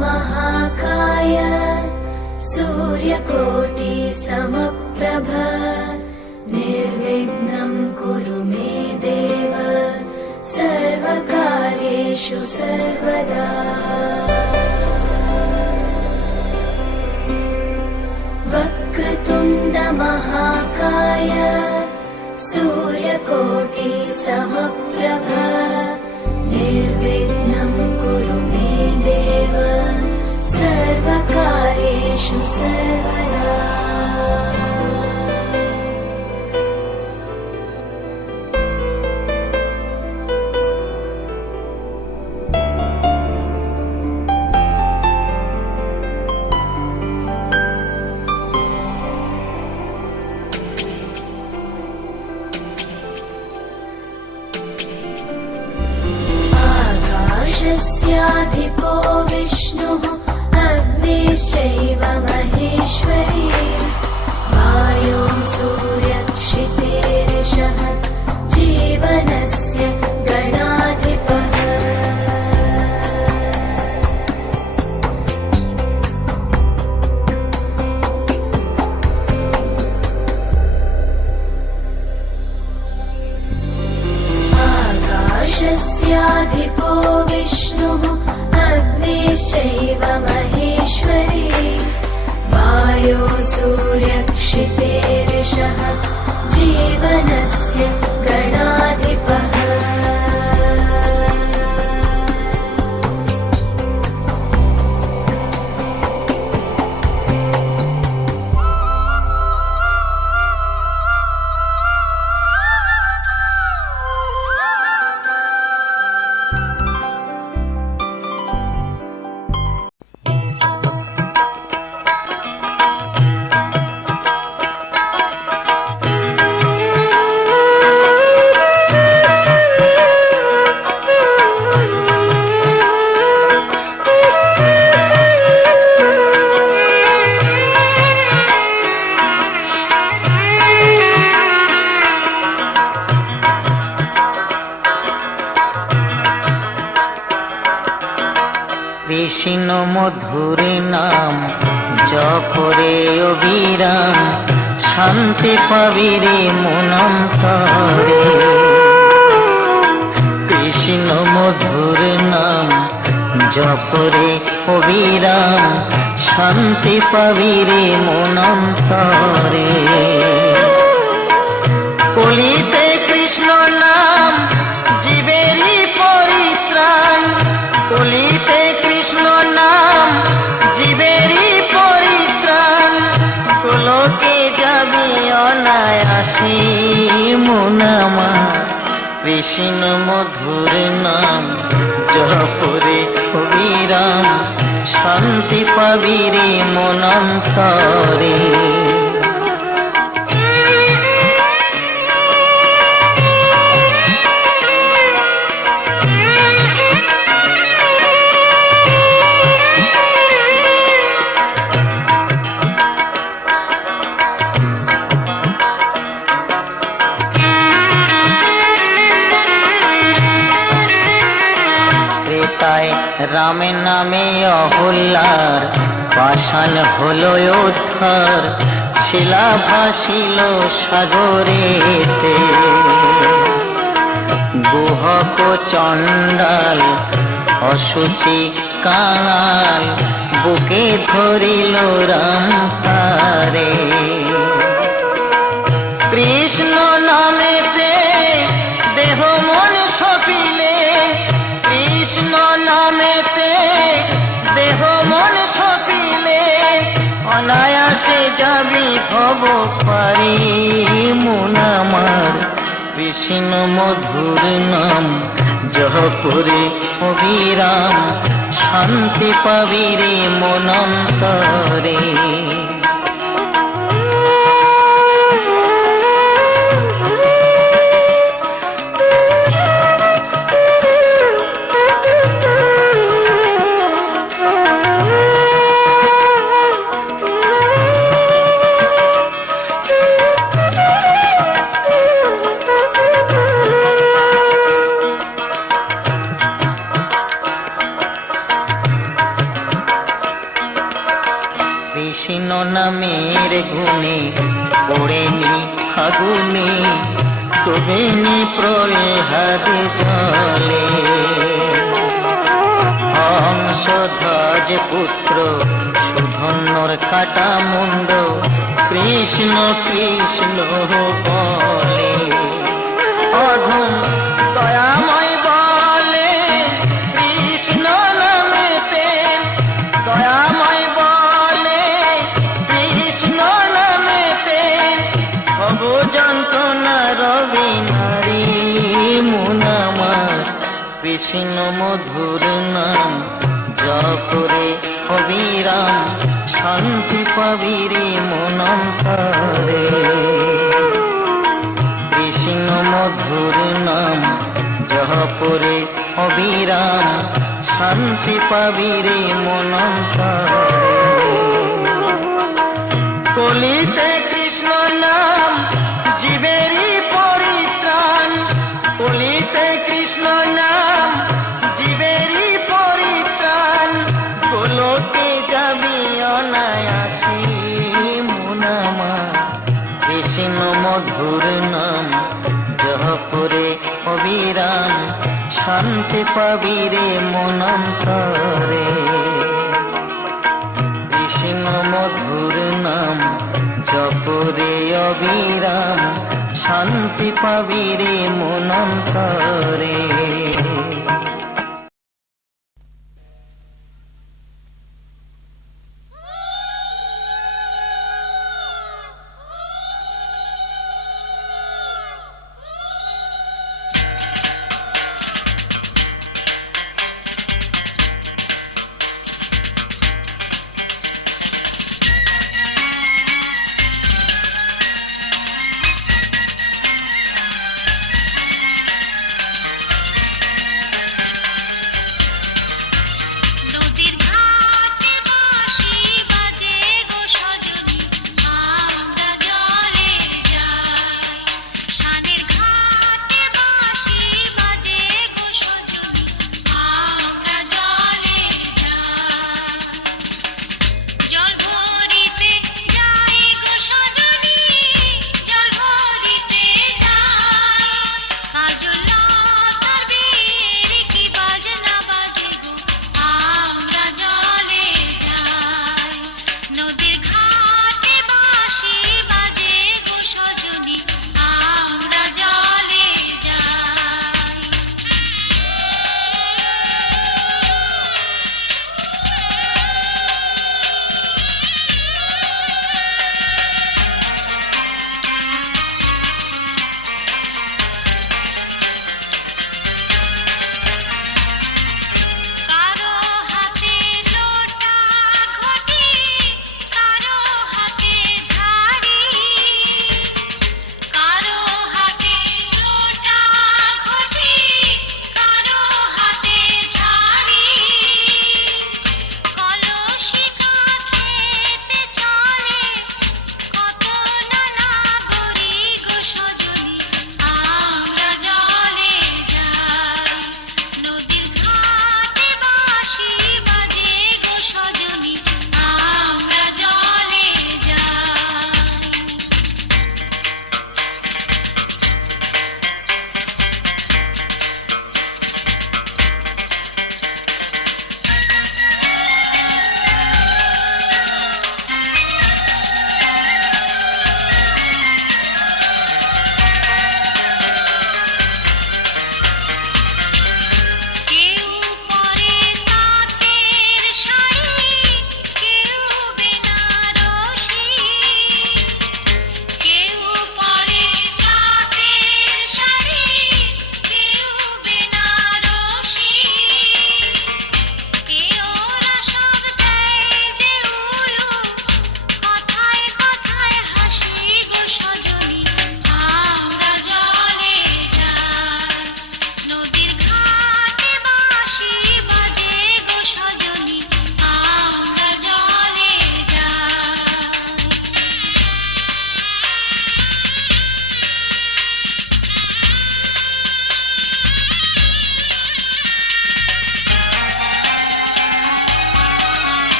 महाकाय सूर्यकोटि समप्रभ निर्विघ्नं कुरु मे देव सर्वकार्येषु सर्वदा। वक्रतुण्ड महाकाय सूर्यकोटि समप्रभ निर्विघ्नं कुरु मे देव सर्वकार्येषु सर्वदा। आकाशस्याधिपो विष्णुः अग्निश्चैव महेश्वरी वायो सूर्यक्षितेरिषः जीवनस्य गणाधिपः। आकाशस्याधिपो विष्णुः अग्निश्चैव महेश्वरी वायो सूर्यक्षितेरिषः जीवनस्य गणाधिपः। কৃষ্ণ মধুর নাম জপরে অবিরাম শান্তি পাবি রে মনন্তরে। কৃষ্ণ মধুর নাম জপরে অবিরাম শান্তি পাবি রে মনন্তরে। কলিতে কৃষ্ণ নাম জীবেরই পরিত্রাণ, কলিতে কৃষ্ণ নাম জীবেরই পরিত্রাণ। গোলকে যাবি অনায়াসে মন আমার কৃষ্ণ মধুর নাম জপরে অবিরাম শান্তি পাবি রে মনন্তরে। রামের নামে অহল্যার পাষাণ হলো উদ্ধার, শিলা ভাসিল সাগরেতে। গুহক চণ্ডাল অসুচি কাঙাল বুকে ধরিল রাম তারে। কৃষ্ণ নামেতে দেহ মন সপিলে, কৃষ্ণ নামেতে দেহ মন সপিলে অনায়াসে যাবি ভব পারি মন আমার কৃষ্ণ মধুর নাম জপরে অবিরাম, শান্তি পাবি রে মনন্তরে। কৃষ্ণ নামের গুণে পড়েনি ফাগুনে, ডুবেনি প্রলহাদ জলে। হংসধ্বজ পুত্র সুধন্বর কাটা মুন্ড, কৃষ্ণ কৃষ্ণ বলে। অধম দয়াময় বলে কৃষ্ণ নামেতে, দয়াময় বলে কৃষ্ণ নামেতে, ভব যন্ত্রণা রবি নারী মুনামার। কৃষ্ণ মধুর নাম জপরে অবিরাম, শান্তি পাবি রে মনন্তরে। কৃষ্ণ মধুর নাম জপরে অবিরাম, শান্তি পাবি রে মনন্তরে। কলিতে কৃষ্ণ নাম জীবেরই পরিত্রাণ, কলিতে কৃষ্ণ নাম জীবেরই পরিত্রাণ। গোলকে যাবি অনায়াসী মুনামা, কৃষ্ণ মধুর নাম জপরে অবিরাম, শান্তি পাবি রে মনন্তরে। কৃষ্ণ মধুর নাম জপরে অবিরাম, শান্তি পাবি রে মনন্তরে।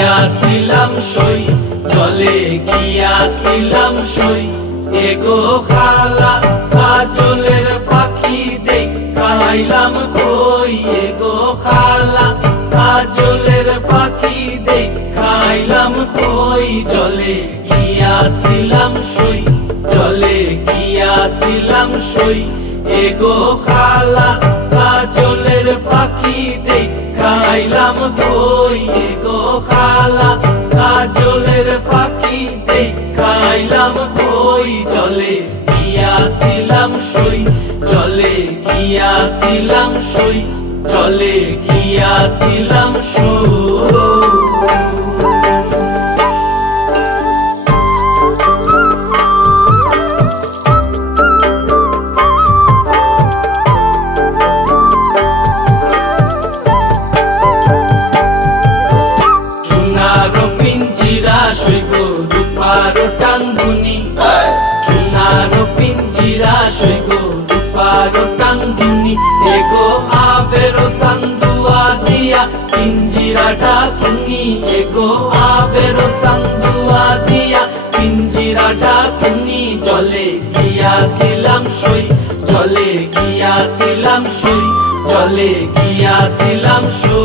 গিয়াছিলাম সই, জলে গিয়াছিলাম সই। এগো খালা কাজলের পাখি দেখা আইলাম কই, এগো খালা কাজলের পাখি দেখা আইলাম কই। জলে গিয়াছিলাম সই, জলে গিয়াছিলাম সই। এগো খালা কাজলের পাখি দেখা আইলাম কই, এগো খালা কাজলের পাখি দেখা আইলাম কই। জলে গিয়াছিলাম সই, জলে গিয়াছিলাম সই, জলে গিয়াছিলাম সই। রূপারো টাঙ্গুনি, সোনারো পিঞ্জিরা সইগো রূপারো টাঙ্গুনি। এগো আবেরো সান্দুয়া দিয়া পিঞ্জিরাটা তুমি, এগো আবেরো সান্দুয়া দিয়া পিঞ্জিরাটা তুমি। জলে গিয়াছিলাম সই, জলে গিয়াছিলাম সই, জলে গিয়াছিলাম সই।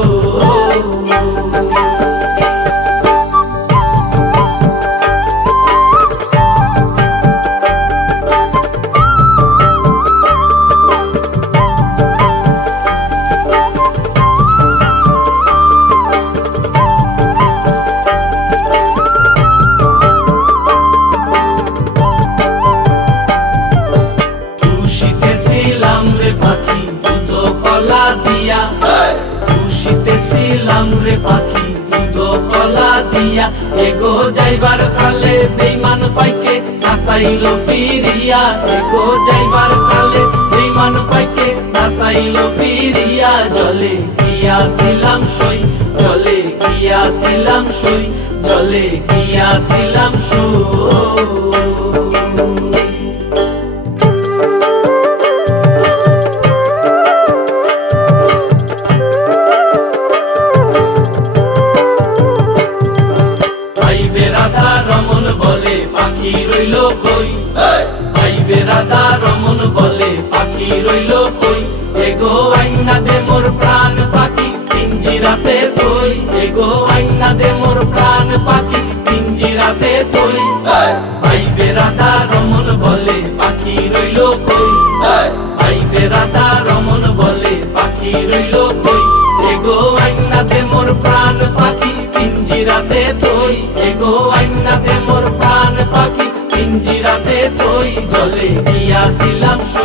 খুশিতেছিলাম রে পাখি দুধ কলা দিয়া, এগো যাইবার খালে বেইমান পাইকে নাসাইলো ফিরিয়া, এগো যাইবার খালে বেইমান পাইকে নাসাইলো ফিরিয়া। জলে গিয়াছিলাম সই, জলে গিয়াছিলাম সই, জলে গিয়াছিলাম সই। রমন বলে পাখি রইল কই, আইবে রাধা রমন বলে পাখি রইল কই। এগো আইনা দে মোর প্রাণ পাখি পিঞ্জিরাতে তুই, এগো আইনা দে মোর প্রাণ পাখি পিঞ্জিরাতে তুই। আইবে রাধা রমন বলে পাখি রইল কই, আইবে রাধা রমন বলে পাখি রইল কই। এগো আইনা দে মোর প্রাণ পাখি পিঞ্জিরাতে তুই, এগো আইনা দে মোর প্রাণ পাখি পিঞ্জিরাতে তুই। জলে গিয়াছিলাম সই,